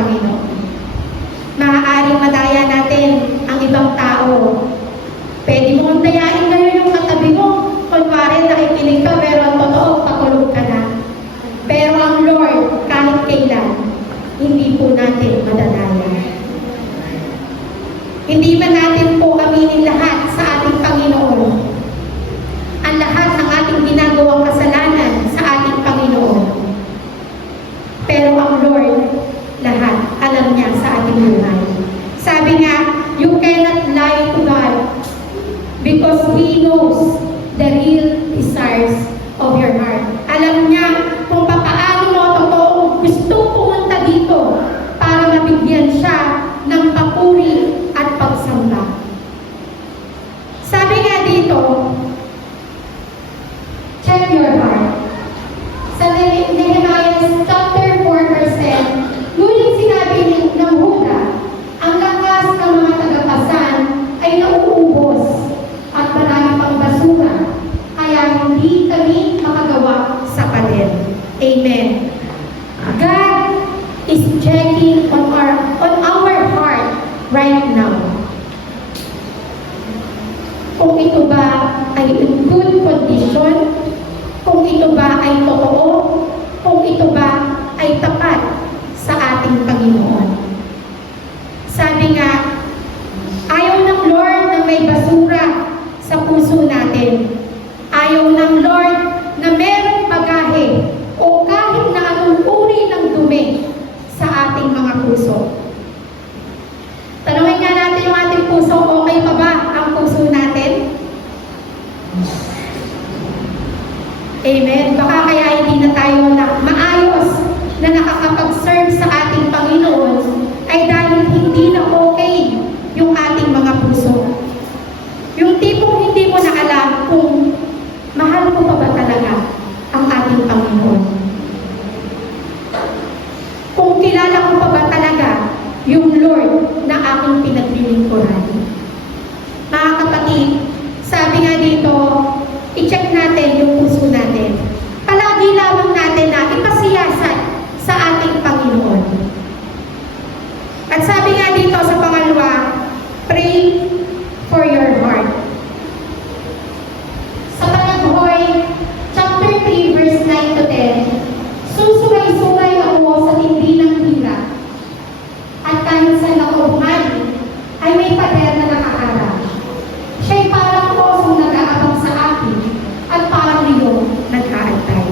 Panginoon. Maaaring madaya natin ang ibang tao. Pwede mong dayain ngayon yung katabi mo. Kunwari, nakikinig ka, pero ang totoo, patulog ka na. Pero ang Lord, kahit kailan, hindi po natin madadaya. Hindi man natin po aminin lahat sa ating Panginoon. Ang lahat ng ating ginagawang kasalanan sa ating Panginoon. Pero ang Lord, lahat, alam niya sa ating buhay. Sabi nga, you cannot lie to God because He knows the real desires of your heart. Alam niya kung paano mo totoong gustong pumunta dito para mabigyan siya ng papuri at pagsamba. Sabi nga dito, check your heart. Sa Nehemiah chapter 4 verse 10, ngunit sinabi ng Huda, ang lakas ng mga tagapasan ay nauubos at marami pang basura, kaya hindi kami makagawa sa pader. Amen. God is checking on our heart right now. Kung ito ba ay in good condition, kung ito ba ay totoo, kung ito ba ay tapat sa ating Panginoon. Sabi nga, ayaw ng Lord na may basura sa puso natin. Ayaw ng Lord na merong bagahe o kahit na anong uri ng dumi sa ating mga puso. Tanungin nga natin yung ating puso, okay pa ba ang puso natin? Amen. Baka kaya hindi na tayo maayos na nakakapag-serve sa ating Panginoon ay dahil hindi na okay yung ating mga puso. Yung tipong hindi mo na alam kung mahal ko pa ba talaga ang ating Panginoon. Kung kilala ko pa ba talaga yung Lord na aking pinaglilingkuran. Mga kapatid, sabi nga dito, i-check natin yung puso natin. Palagi lamang natin na ipasiyasat sa ating Panginoon. At sabi nga dito sa pangalawa, pray for your heart. Sa Panaghoy, chapter 3, verse 9 to 10, susuray-suray ako sa tindi ng hirap. At kahit saan ako bumali, ay may pader na nakaharap. Siya'y parang osong nag-aabang sa akin at parang liyong nag-aantay.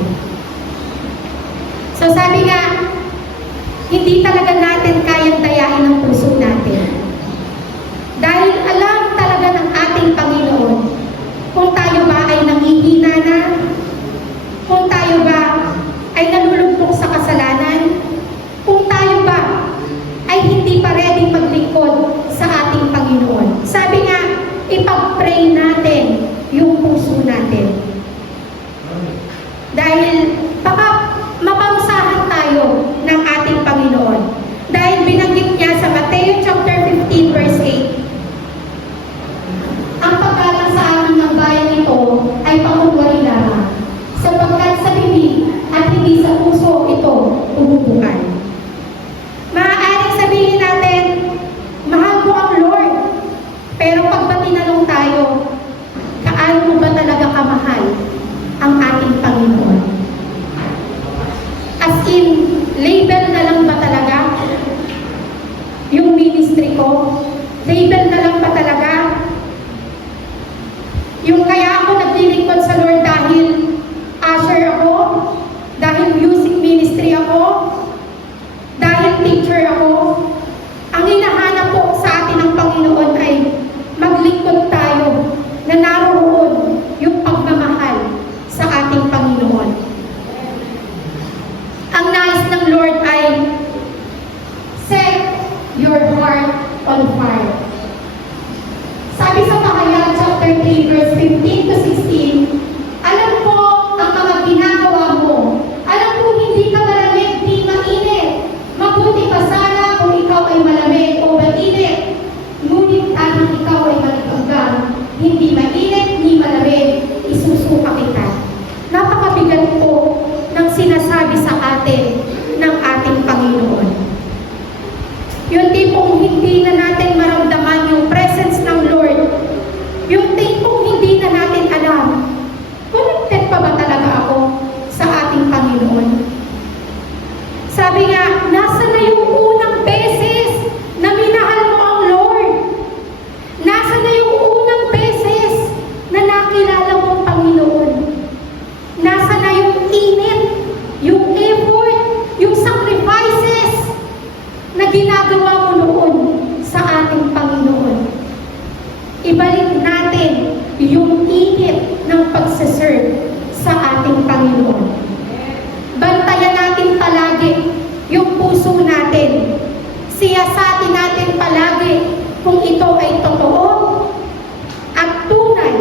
So sabi nga, hindi talaga natin kayang dayain ang puso natin. Dahil alam talaga ng ating Panginoon kung tayo ba ay nangihina na, kung tayo ba ay nalulugmok sa kasalanan, kung tayo ba ay hindi pa ready maglingkod sa ating Panginoon. Sabi nga, ipag-pray natin yung puso natin. Dahil baka maparusahan tayo ng ating Panginoon. Dahil binanggit niya sa Mateo chapter 15 verse 8, ang pagkalang sa akin ng bayan ito ay pakunwari lamang, sapagkat sa bibig at hindi sa puso ito umubukan. Maaaring sabihin natin, mahal mo ang Lord, pero pag ba tinanong tayo, kaano mo ba talaga kamahal ang ating Panginoon? As in, label na lang ba talaga yung ministry ko? Label na lang ba talaga? Yung kaya ako naglilingkod sa Lord dahil usher ako, dahil music ministry ako, dahil teacher ako. Ang hinahanap po sa atin ng Panginoon ay maglingkod tayo na naroon yung pagmamahal sa ating Panginoon. Ang nais ng Lord ay set your heart on fire. Sabi sa Pahayag chapter 3 verse 15 to 16, alam ko ang mga ginagawa mo. Alam ko hindi ka malamig, di mainit. Mabuti pa sana kung ikaw ay malamig o mainit. Ngunit kahit ikaw ay maliganggang, hindi mainit ni malamig, isusuka kita. Napakabigat po ng sinasabi sa atin ng ating Panginoon. Yung tipong hindi na natin maramdaman yung presence ng Lord. Yung tipong hindi na natin alam, connected pa ba talaga ako sa ating Panginoon? Sabi nga, nasa na yung unang beses na minahal mo ang Lord? Nasa na yung unang beses na nakilala mo ang Panginoon? Nasa na yung init, yung effort, yung sacrifices na ginagawa mo noon sa ating Panginoon? Ibalik natin yung init ng pagsaserve sa ating Panginoon. Bantayan natin palagi yung puso natin. Siyasatin natin palagi kung ito ay totoo at tunay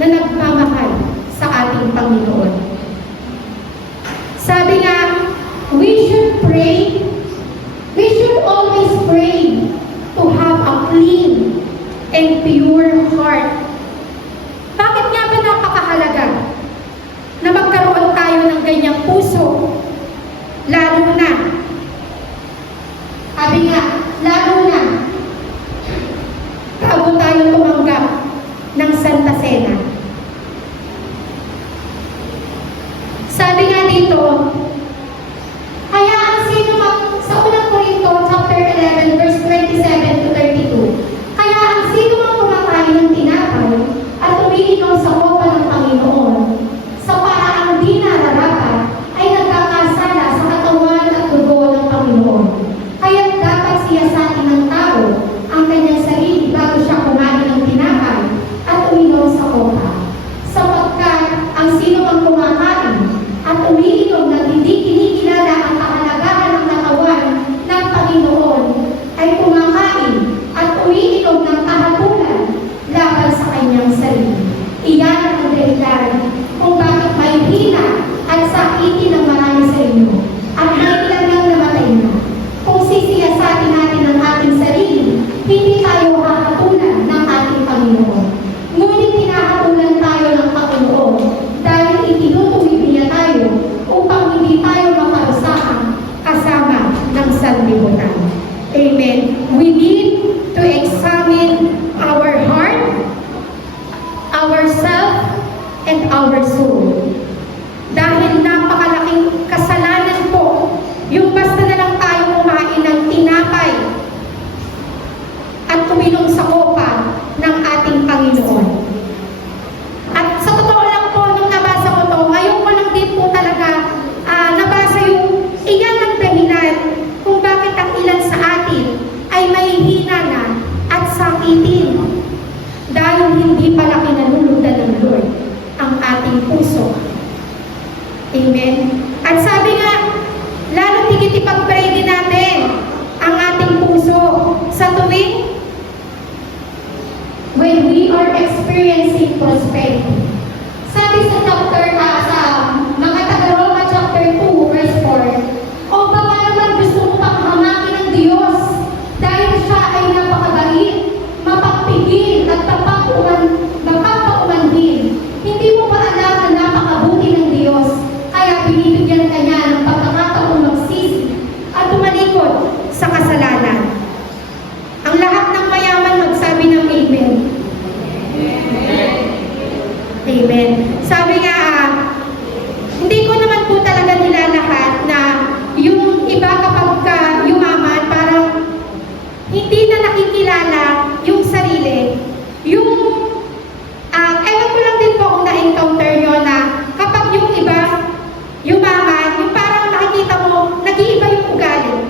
na nagmamahal sa ating Panginoon. Sabi nga, we should always pray to have a clean and pure heart. Bakit nga ba napakahalaga na magkaroon tayo ng ganyang puso? Lalo na, sabi nga, lalo na, bago tayo tumanggap ng Santa Cena. Sabi nga dito, kaya ang sino sa unang Korinto, chapter 11, verse 27 to 32, kaya ang sino mang kumakain ng tinapay at umiinom sa kopa ng Panginoon, sa paraang di nararapat, ay nagkakasala sa katawan at dugo ng Panginoon. Kaya't dapat siyasatin ng tao ang kanyang sarili bago siya kumain ng tinapay at uminom sa kopa. Sapagkat ang sino mang kumakain at umiinom na hindi kinikilala ang kahalagahan ng katawan ng Panginoon ay kumakain at umiinom ng kahatulan laban sa kanyang sarili. Iyan ang dahilan kung bakit may hina at sakitin ng marami sa inyo at may ilan lang namatay na. Kung sisiyasatin natin ang ating sarili, hindi tayo hahatulan ng ating Panginoon. Ngunit hinahatulan tayo ng Panginoon dahil itinutuwid niya tayo upang hindi tayo makarusahan kasama ng sanlibutan. Amen. We need to examine our heart, ourself, and our soul. Dahil napakalaking kasalanan po yung basta na lang tayo kumain ng tinapay at uminom sa kopa ng ating Panginoon. At sa totoo lang po, nung nabasa ko to, ngayon ko lang din po talaga nabasa yung iyan ang dahilan kung bakit ang ilan sa atin ay mahihina na at sakitin dahil hindi pala kinaluludan ng Lord ang ating puso. Amen. At sabi nga, lalo tigit ipag-pray din natin ang ating puso sa tuwing when we are experiencing prosperity. Sabi sa sa mga taga-Roma chapter 2 verse 4, o baka naman gusto mo pang hamakin ng Diyos dahil siya ay napakabait, mapagpigil at mapagpaumanhin. Hindi mo ba alam na napakabuti ng Diyos? Kaya binibigyan ka niya ng pagkakataong magsisi at tumalikod sa kasalanan. Ang lahat ng mayaman magsabi ng amen. Amen. Sabi nga, hindi ko naman po talaga nilalahat na yung iba kapag yumaman, parang hindi na nakikilala yung sarili. Yung, ewan ko lang din po kung na-encounter nyo na kapag yung iba yumaman, yung parang nakikita mo, nag-iiba yung ugali.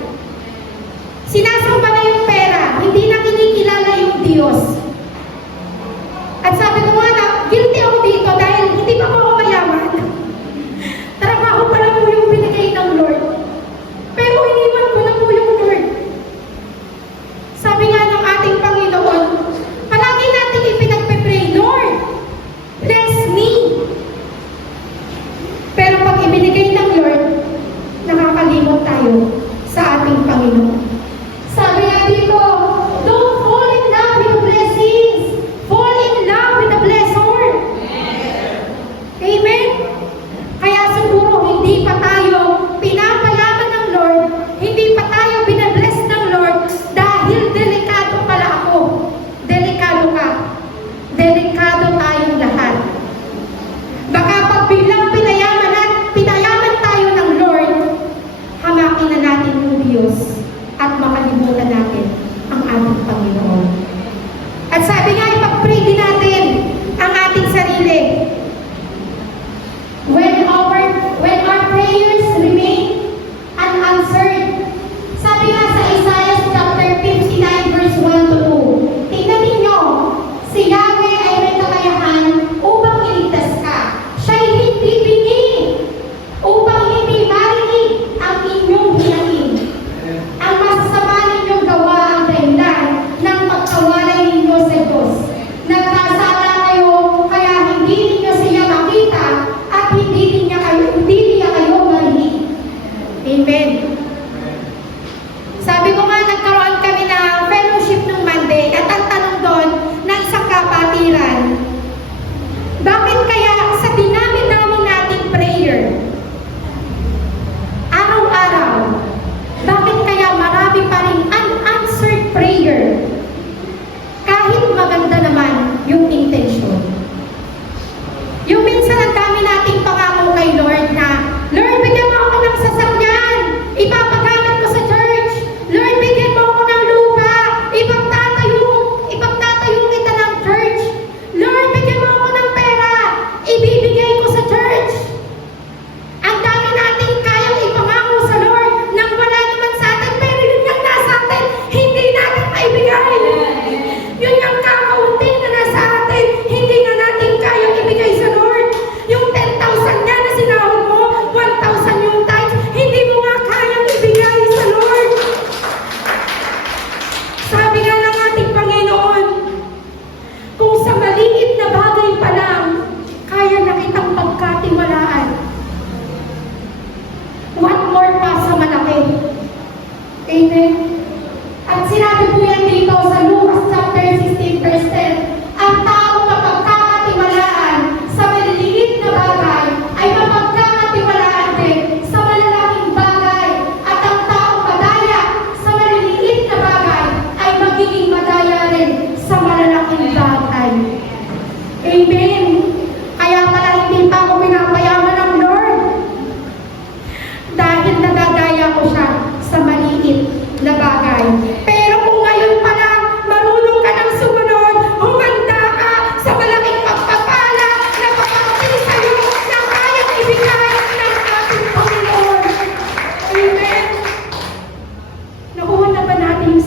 Sinasamba na yung pera, hindi na kinikilala yung Diyos. At sabi ko nga na, guilty ako dito dahil hindi pa ako mayaman. Trabaho pa lang po yung binigay ng Lord. Pero iniwan ko na po yung Lord. Sabi nga ng ating Panginoon, palagi natin ipinagpipilitan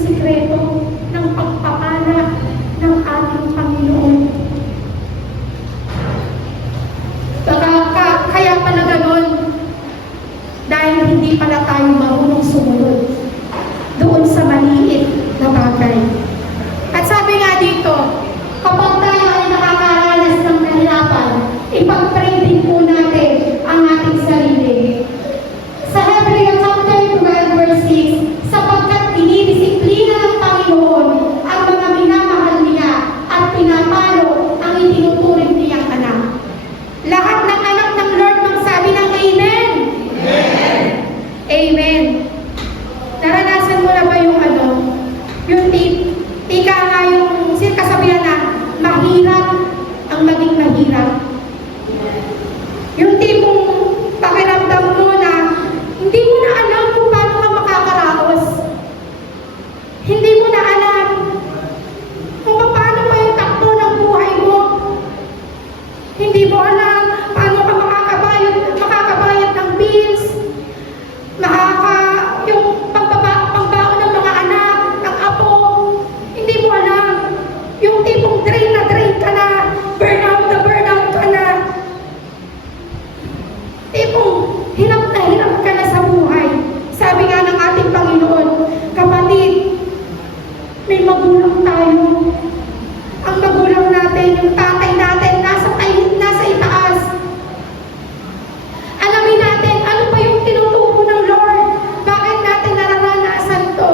sikreto ng pagpapala ng ating Panginoon. Kaya pala ganon, dahil hindi pala tayo marunong sumunod doon sa maliit na bagay. At sabi nga dito, kapag tayo ay nakakaranas ng kahirapan, ipag-pray din po natin ang ating sarili. Sa Hebrew chapter 12 verse 6, sapagkat dinidisiplina ng Panginoon ang mga minamahal niya at pinapalo ang itinuturing niyang anak. Lahat ng anak ng Lord magsabi ng Amen. Amen. Amen. Naranasan mo na ba yung yung tika nga yung kasabihan na mahirap ang maging mahirap? Yung tipong pakiramdam mo na hindi mo na alam kung paano ka makakaraos. Hindi mo na alam kung paano pa yung takbo ng buhay mo. Hindi mo alam paano ka makakabayad ng bills, yung pambaon ng mga anak, ng apo. Hindi mo alam. Yung tipong drain ka na, burnout ka na. Tipong hirap ka na sa buhay. Sabi nga ng ating Panginoon, kapatid, may magulang tayo. Ang magulang natin, yung tatay natin, nasa itaas. Alamin natin, ano pa yung tinuturo ng Lord? Bakit natin nararanasan to?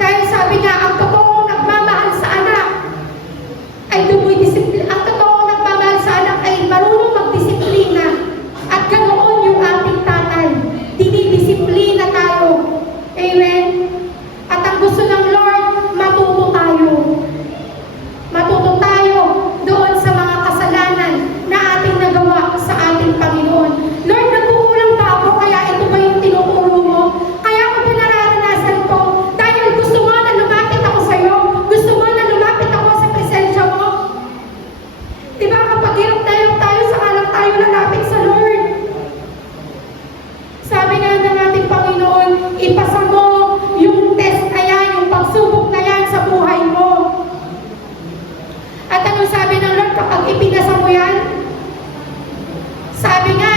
Dahil sabi nga, ang totoong nagmamahal sa anak ay dumidisiplina. Ang totoong nagmamahal sa anak ay marunong magdisiplina. At ganoon yung ating tatay. Dinidisiplina tayo. Amen? At ang gusto ng Lord, matuto tayo. Matuto tayo doon sa mga kasalanan na ating nagawa sa ating Panginoon. Lord, nagkukulang ba ako? Kaya ito ba yung tinuturo mo? Kaya ako ba nararanasan ko? Dahil gusto mo na lumapit ako sa iyo? Gusto mo na lumapit ako sa presensya mo? Diba kapag hirap tayo, saka lang tayo lalapit sa Lord? Sabi nga ng ating Panginoon, ipasa mo yung test na yan, yung pagsubok na yan sa buhay mo. At ano sabi ng Lord kapag ipinasa mo yan? Sabi nga,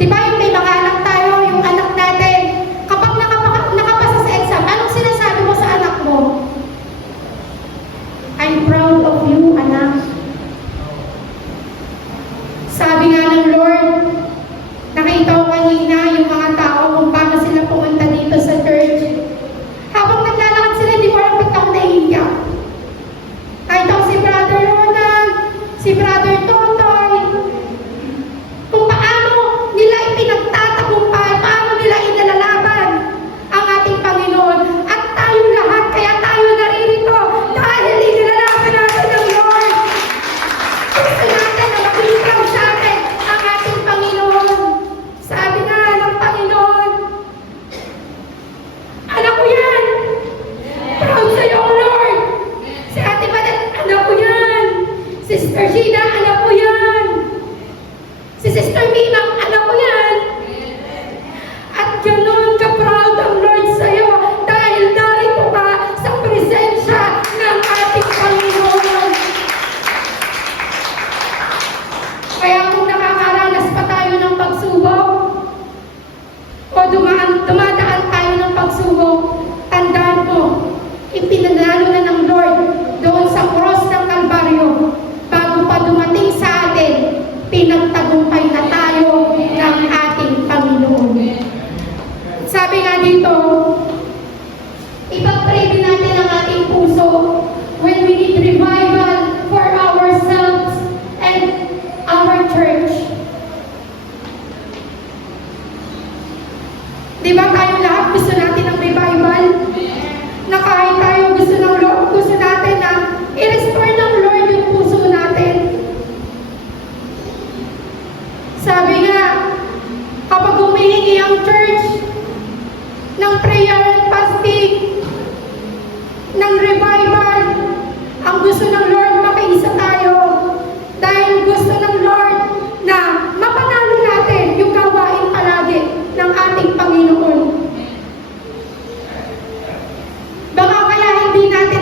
di ba yung may mga anak tayo, yung anak natin, kapag nakapasa sa exam, anong sinasabi mo sa anak mo? I'm proud of you, anak. Sabi nga ng Lord, nakita ko kanina yung mga tao kung paano sila pumunta dito sa church. Habang naglalakad sila, di ko alam ba't ako naiiyak. Kahit ako si Brother Ronald, si Brother Totoy, kung paano nila ipinagtatagumpay, paano nila inalalaban ang ating Panginoon. At tayo lahat, kaya tayo naririto dahil inalalaban natin ng Lord. Gusto natin na makilikaw sa atin ang ating Panginoon. Sabi nga ng Panginoon, anak ko yan. Proud sa'yo, Lord. Si Ate Badet, anak ko yan. Sister Gina, anak ko yan. Si Sister Mimang, anak ko yan. At ganun ka-proud ang Lord sa'yo dahil narito ka sa presensya ng ating Panginoon. Kaya kung nakakaranas pa tayo ng pagsubok o dumadaan tayo ng pagsubok, tandaan mo, ipinanalo na ng Lord doon sa cross ng Kalbaryo bago pa dumating sa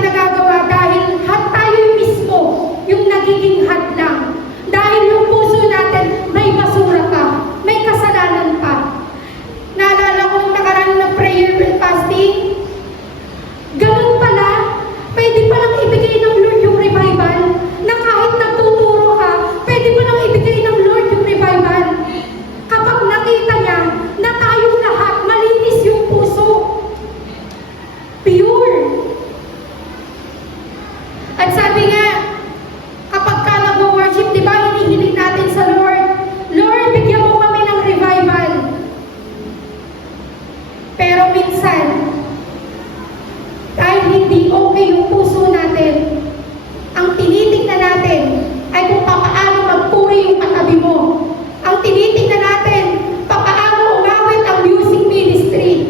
nagagawa dahil tayo mismo yung nagiging hadlang. Dahil yung puso natin may basura pa, may kasalanan pa. Naalala ko nung nakaraan na prayer and fasting, ganun pala, pwede palang ibigay ng Lord yung revival, na kahit nagtuturo ka, pwede palang ibigay ng Lord yung revival. Kapag nakita niya na tayong lahat, malinis yung puso, pure. At sabi nga, kapag ka nag-worship, di ba, hinihiling natin sa Lord, Lord, bigyan mo kami ng revival. Pero minsan, dahil hindi okay yung puso natin, ang tinitingnan natin ay kung paano magpuri yung katabi mo. Ang tinitingnan natin, paano umawit ang music ministry.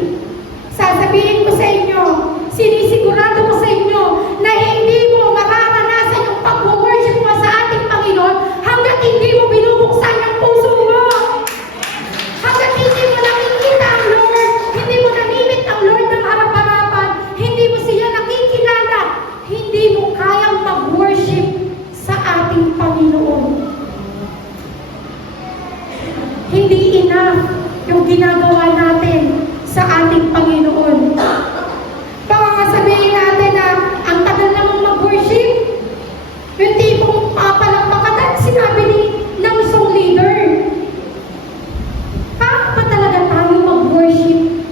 Sasabihin ko sa inyo, sinisigurado ko sa inyo na hindi mo mararanasan yung pag-worship mo sa ating Panginoon hanggat hindi mo binubuksan ang puso mo. Hanggat hindi mo nakikita ang Lord, hindi mo namimit ang Lord ng harap-harapan, hindi mo siya nakikilala, hindi mo kayang mag-worship sa ating Panginoon. Hindi enough yung ginagawa natin sa ating Panginoon. Baka sabihin natin na ang tagal namang mag-worship, yung tipong papalakpakan, sinabi ng song leader. Paano ba talaga tayo mag-worship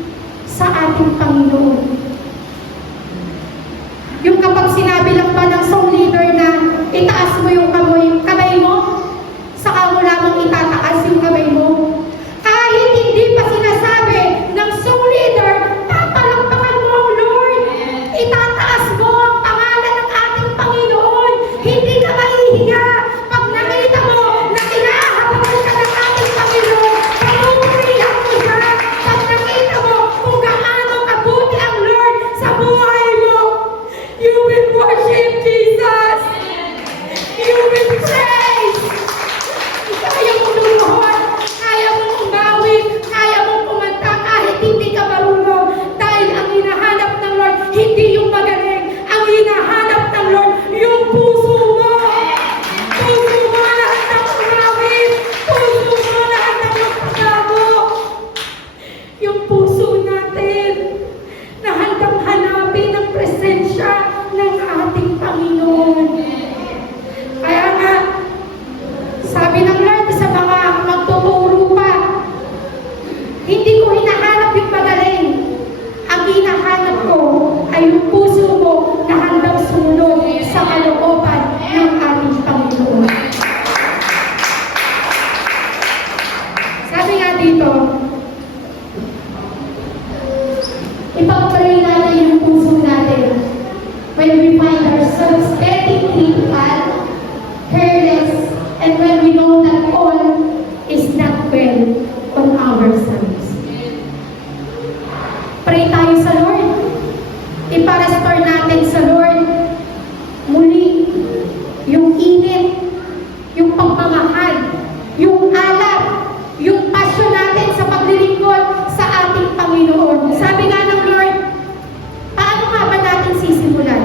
sa ating Panginoon? Yung kapag sinabi lang ba ng song leader na itaas mo yung kamay mo, saka mo lamang itataas yung kamay mo. Kahit hindi pa sinasabi ng song leader, papalakpakan mo ang Lord. Itataas mo ang pangalan ng ating Panginoon. Hindi ka mahihiya. Pag nakita mo na kinahabagan ka ng ating Panginoon, pagpupurihan mo siya. Pag nakita mo kung gaano kabuti ang Lord sa buhay mo, you will worship Jesus. You will praise. Kaya mo lumuhod, kaya mo umawit, kaya mo kumanta kahit hindi ka marunong. Dahil ang hinahanap ng Lord, hindi yung magaling. Ang hinahanap ng Lord, yung puso mo. Puso mo lahat ng umawit. Puso mo lahat ng magpagago. Yung puso natin na handang hanapin ang presensya ng ating Panginoon. Kaya nga, sabi ng Lord sa mga magtuturo pa, hindi ko hinahanap yung magaling. Ang hinahanap ko ay yung puso mo na handang sumunod sa kalooban ng ating Panginoon. Sabi nga dito, ipag-pray natin yung puso natin when we find ourselves getting critical, careless, and when we know that all is not well on our sides. Pray tayo sa Lord. Ipa-restore natin sa Lord muli yung init, yung pagmamahal, yung alab, yung passion natin sa paglilingkod sa ating Panginoon. Sabi nga ng Lord, paano nga ba natin sisimulan?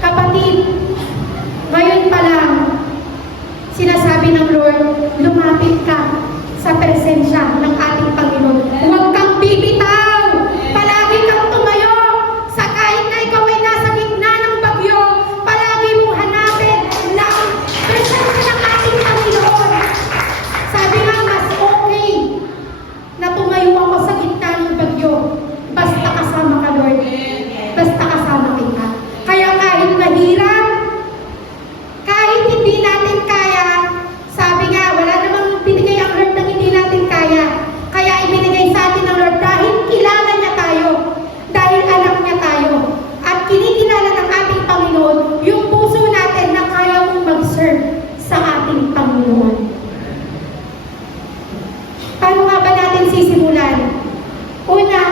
Kapatid, ngayon pa lang, sinasabi ng Lord, lumapit ka sa presensya ng ating Panginoon. Huwag kang bibitaw! Palagi kang tumayo! Sa kahit na ikaw ay nasa gitna ng bagyo, palagi mong hanapin ng presensya ng ating Panginoon. Sabi nga, mas okay na tumayo ako sa gitna ng bagyo. Basta kasama ka, Lord. Basta kasama kita. Kaya kahit mahirap, kahit hindi natin kaya, sabi nga, wala namang binigay ang Lord ng hindi natin kaya. Kaya ibinigay sa atin ng Lord dahil kilala niya tayo, dahil anak niya tayo. At kinikilala ng ating Panginoon yung puso natin na kaya mong mag-serve sa ating Panginoon. Paano nga ba natin sisimulan? Una,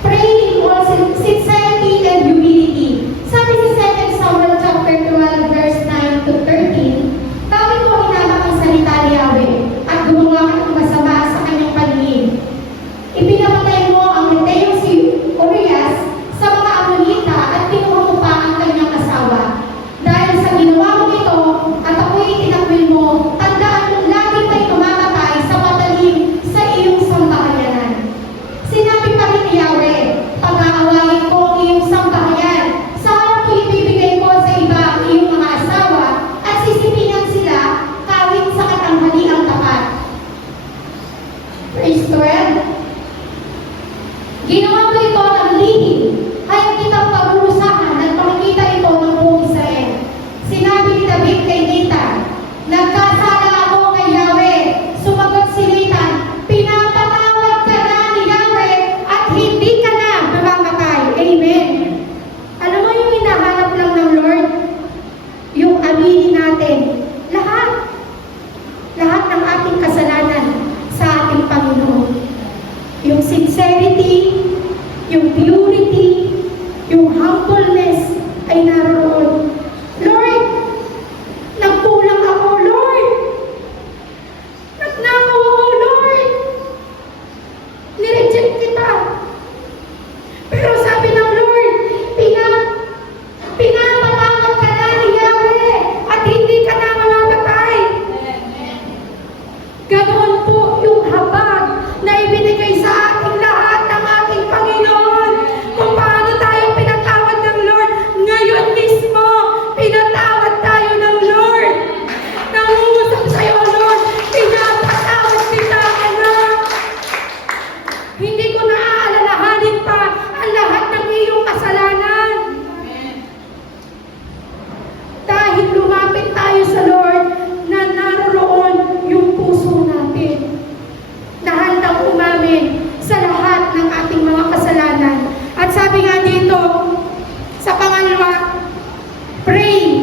pray in all sincerity and humility. Sabi sa 2 Samuel chapter 12 verse 9 to 13, bakit mo hinamak ang salita ni Yahweh at gumawa ka ng masama sa kanyang paningin? Ipinamatay mo ang Meteo si Ginawa mo ito ng lihim, kaya kitang pagrurusahan at makikita ito ng buong Israel. Sinabi ni David kay Nathan, nagkasala ako kay Yahweh. Sumagot si Nathan, pinapatawad ka na ni Yahweh at hindi ka na mamamatay. Amen. Alam mo yung hinahanap lang ng Lord? Yung aminin natin. Lahat ng ating kasalanan sa ating Panginoon. Yung sincerity, yung purity, yung humbleness ay naroon. Lord, nagkulang ako, Lord. Nagnakaw ako, Lord. Nireject kita. Pero sabi ng Lord, pinapatawad ka na ni Yahweh at hindi ka na mamamatay. Ganoon po yung habag na ibinigay sa ating lahat ng ating Panginoon. Kung paano tayo pinatawad ng Lord, ngayon mismo, pinatawad tayo ng Lord. Nangungusap sa'yo, Lord, pinapatawad kita, anak. Hindi ko na aalalahanin pa ang lahat ng iyong kasalanan. Dahil lumapit tayo sa Lord, na naroon yung puso natin na handang umamin sa lahat ng ating mga kasalanan. At sabi nga dito, sa pangalawa, pray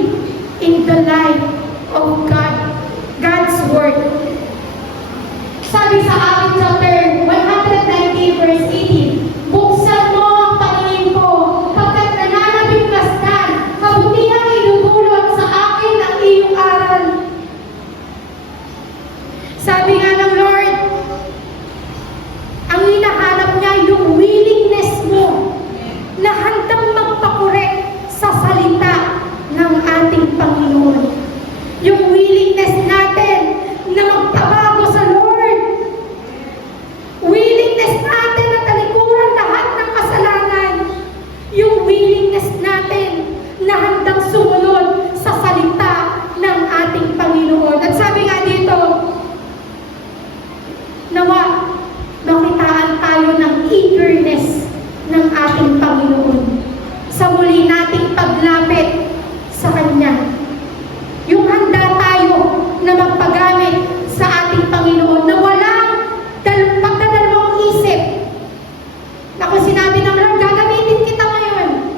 in the light of God's Word. Sabi sa Acts chapter 190 verse 18, buksan mo ang paningin ko, pagkat nananabing kastan, kabutihang idudulot sa akin ang iyong aral. Sabi nga ng Lord, ang hinahanap niya yung willingness mo na handang magpakorek sa salita ng ating Panginoon. Yung willingness natin na magpabago sa Lord. Willingness natin na talikuran lahat ng kasalanan. Yung willingness natin na handang sumunod sa salita ng ating Panginoon. At sabi nga dito, nawa, makitaan tayo ng eagerness ng ating Panginoon sa muli nating paglapit sa Kanya. Yung handa tayo na magpagamit sa ating Panginoon na walang pagdadalawang isip na kung sinabi ng Lord, gagamitin kita ngayon,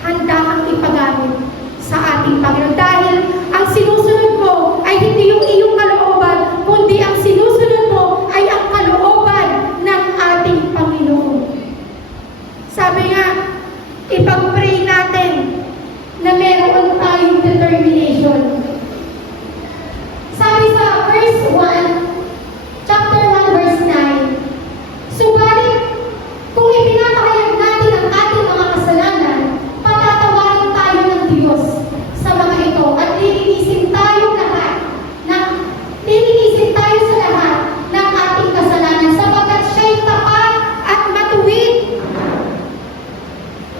handa kang ipagamit sa ating Panginoon. Dahil ang sinusunod mo ay hindi yung iyong kalooban, kundi ang sinusunod mo ay ang kalooban ng ating Panginoon. Sabi nga, ipag-pray natin na meron tayong determination. Sabi sa verse 1, chapter 1, verse 9, subalit, kung ipinapahayag natin ang ating mga kasalanan, patatawarin tayo ng Diyos sa mga ito at lilinisin tayo sa lahat ng ating kasalanan sapagkat siya'y tapat at matuwid.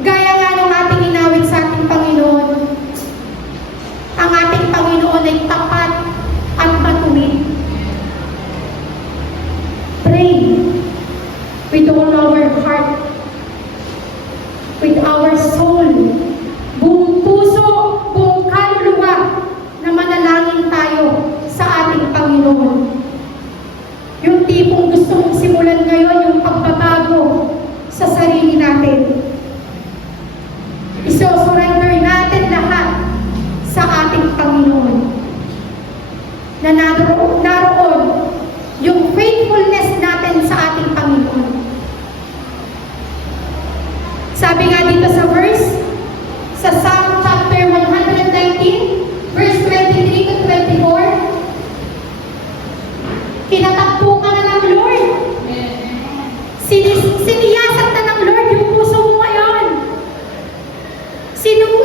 Gaya nga ng ating inawit sa ating Panginoon, ang ating Panginoon ay tapat at matuwid. Pray with all our heart, with our soul, buong puso, buong kaluluwa, na manalangin tayo sa ating Panginoon. Yung tipong gusto mong simulan ngayon, yung pagbabago sa sarili natin. Iso-surrender natin lahat sa ating Panginoon. Na naroon yung faithfulness natin sa ating Panginoon. Sabi nga dito sa verse, sa Psalm chapter 119, verse 23 to 24, kinatakbo ka na ng Lord. Siniyasat na ng Lord yung puso mo ngayon.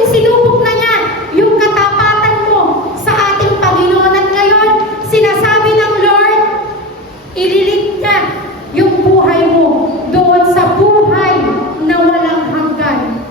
Sinubok na niya yung katapatan mo sa ating Panginoon. At ngayon, sinasabi ng Lord, ililit niya yung buhay mo doon sa buhay na walang hanggan.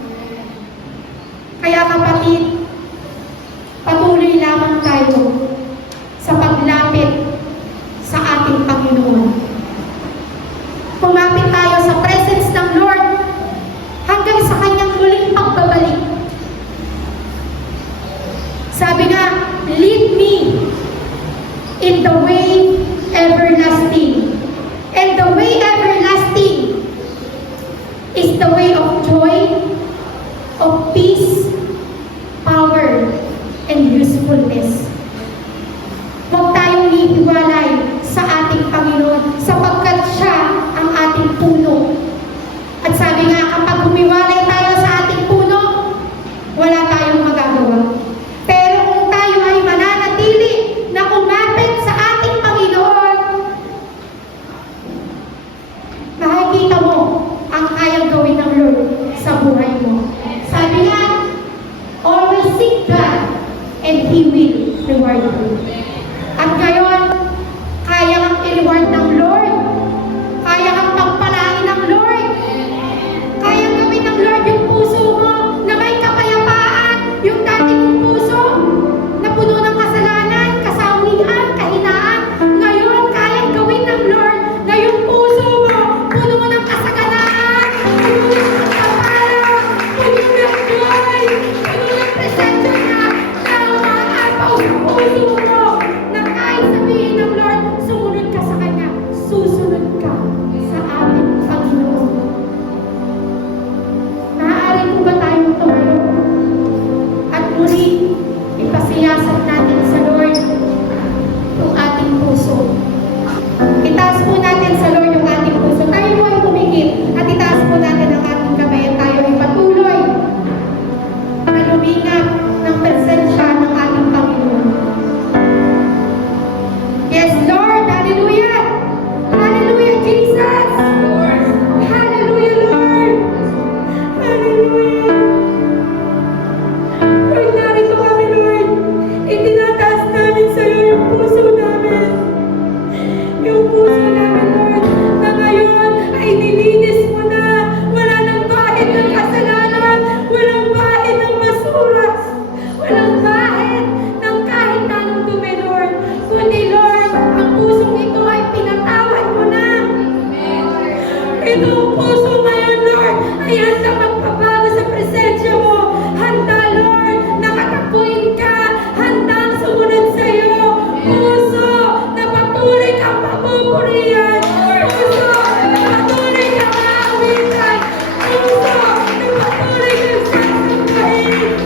ay handang magpabago sa presensya mo. Handa, Lord, nakatapuin ka, handang sumunod sa iyo. Puso na patuloy kang papupurihan. Puso na patuloy kang aawitan. Puso na patuloy kang sasampahin.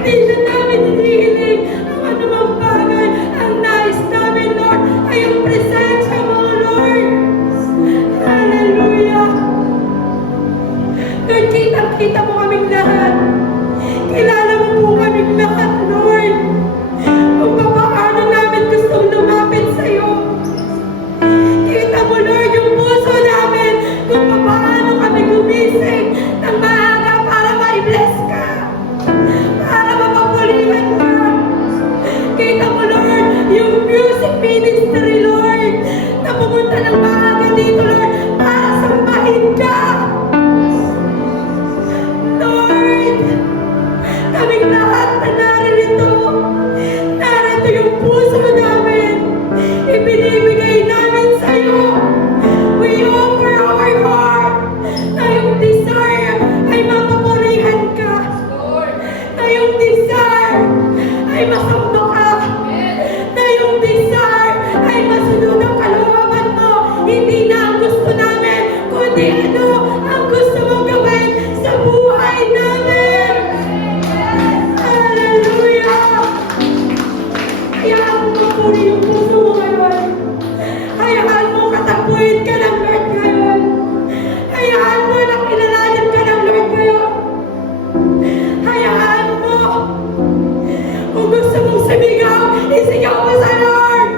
Hindi na namin hinihiling ang anumang bagay. Ang nais namin, Lord, ay ang presensya mo, Lord. Hallelujah. Lord, kitang-kita mo kaming lahat. Kilala mo po kaming lahat, Lord. Kung paano namin gustong lumapit sa iyo. Kita mo, Lord, yung puso namin. Kung paano kami gumising ng maaga para ma-bless ka. Para mapapulihan ka. Kita mo, Lord, yung music ministry, Lord, na pumunta ng maaga dito, Lord, para sambahin ka. Lord, kaming lahat na narito yung puso namin, ibinibigay namin sa iyo. We offer our heart na yung desire ay mapapurihan ka. Na yung desire ay masamba ka. Na yung desire ay masunod ang kalooban mo. Hindi na ang gusto namin, kundi ano ang gusto mong gawin sa buhay namin. Hallelujah! Hayaan mo mapuri yung puso mo ngayon. Hayaan mo katapuin ka ng Lord ngayon. Hayaan mo na kilalanin ka ng Lord ngayon. Hayaan mo. Kung gusto mong sumigaw, isigaw mo sa Lord.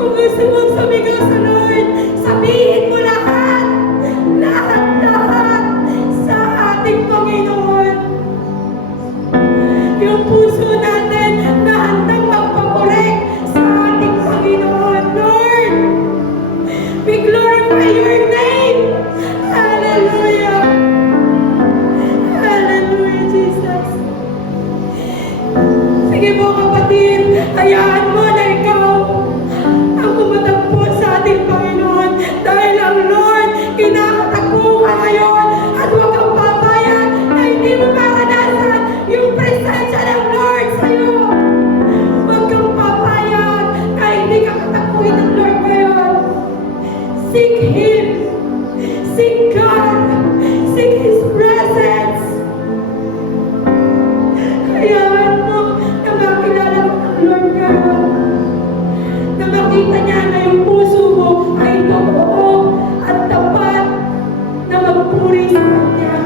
Kung gusto mong sumigaw sa Lord, sabihin mo lahat. Lahat sa ating Panginoon. Yung puso natin na handang magpapurek sa ating Panginoon, Lord. We glorify your name. Hallelujah. Hallelujah, Jesus. Sige po, kapatid, hayaan mo na ikaw ang tumatakbo sa ating Panginoon dahil ang Lord, kinakatakbo ka ngayon at huwag kang papayag na hindi mo maranasan yung presensya ng Lord sa iyo. Huwag kang papayag na hindi ka katakbuhin ng Lord ngayon. Seek Him. Seek God. Seek His presence. Hayaan mo na makilala mo ng Lord ngayon. Na makita niya na yung puso mo ay totoo at tapat na magpuri sa Kanya.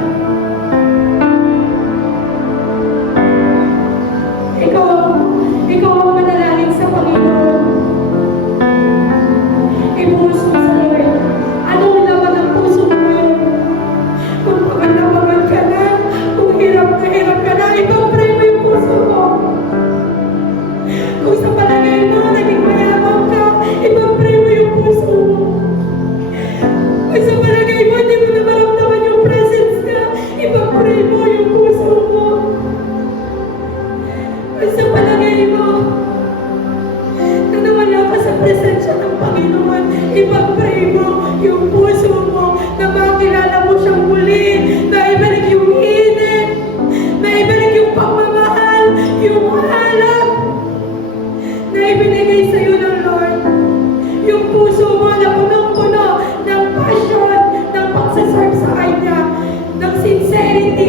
Ikaw ang manalangin sa Panginoon. Ibuhos mo sa Lord. Anong laman ng puso mo ngayon? Kung pagod ka na, kung hirap ka na, ipag-pray mo yung puso mo. Kung sa palagay mo, naging mayaman ka, ipag-pray mo yung puso mo. Kung sa palagay mo, hindi mo na maramdaman yung presence ka, ipag-pray mo yung puso mo. Kung sa palagay mo, na nawala ka sa presensya ng Panginoon, ipag-pray mo yung puso mo na makilala mo siyang muli, na ibalik yung init, na ibalik yung pagmamahal, yung halap na ibinigay sa iyo ng Lord. Yung puso mo na punong-puno ng passion, ng pagsaserve sa Kanya, ng sincerity,